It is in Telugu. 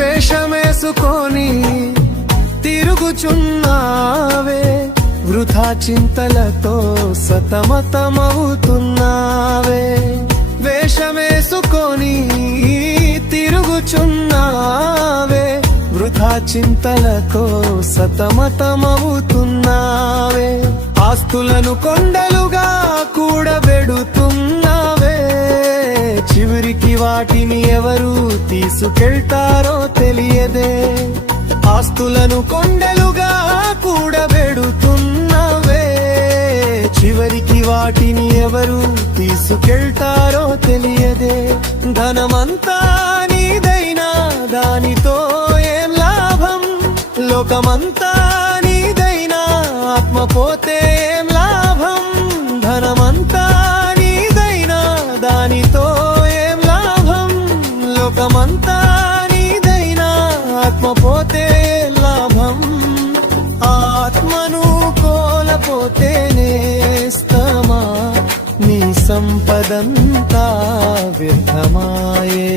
వేషమేసుకొని తిరుగుచున్నావే, వృథా చింతలతో సతమతమవుతున్నావే. వేషమేసుకొని తిరుగుచున్నావే, వృథా చింతలతో సతమతమవుతున్నావే. ఆస్తులను కొండలుగా కూడబెడుతున్నావే, చివరికి వాటిని ఎవరు తీసుకెళ్తారో తెలియదే. ఆస్తులను కొండలుగా కూడబెడుతున్నావే, చివరికి వాటిని ఎవరు తీసుకెళ్తారో తెలియదే. ధనమంతా నీదైనా దానితో ఏం లాభం, లోకమంతా నీదైనా ఆత్మ పోతే ఏం లాభం. ధనమంతా నీదైనా దానితో ఏం లాభం, లోకమంతా నీదైనా ఆత్మ పోతే లాభం. ఆత్మను కోల్పోతే నేస్తమా, నీ సంపదంతా వ్యర్థమాయే.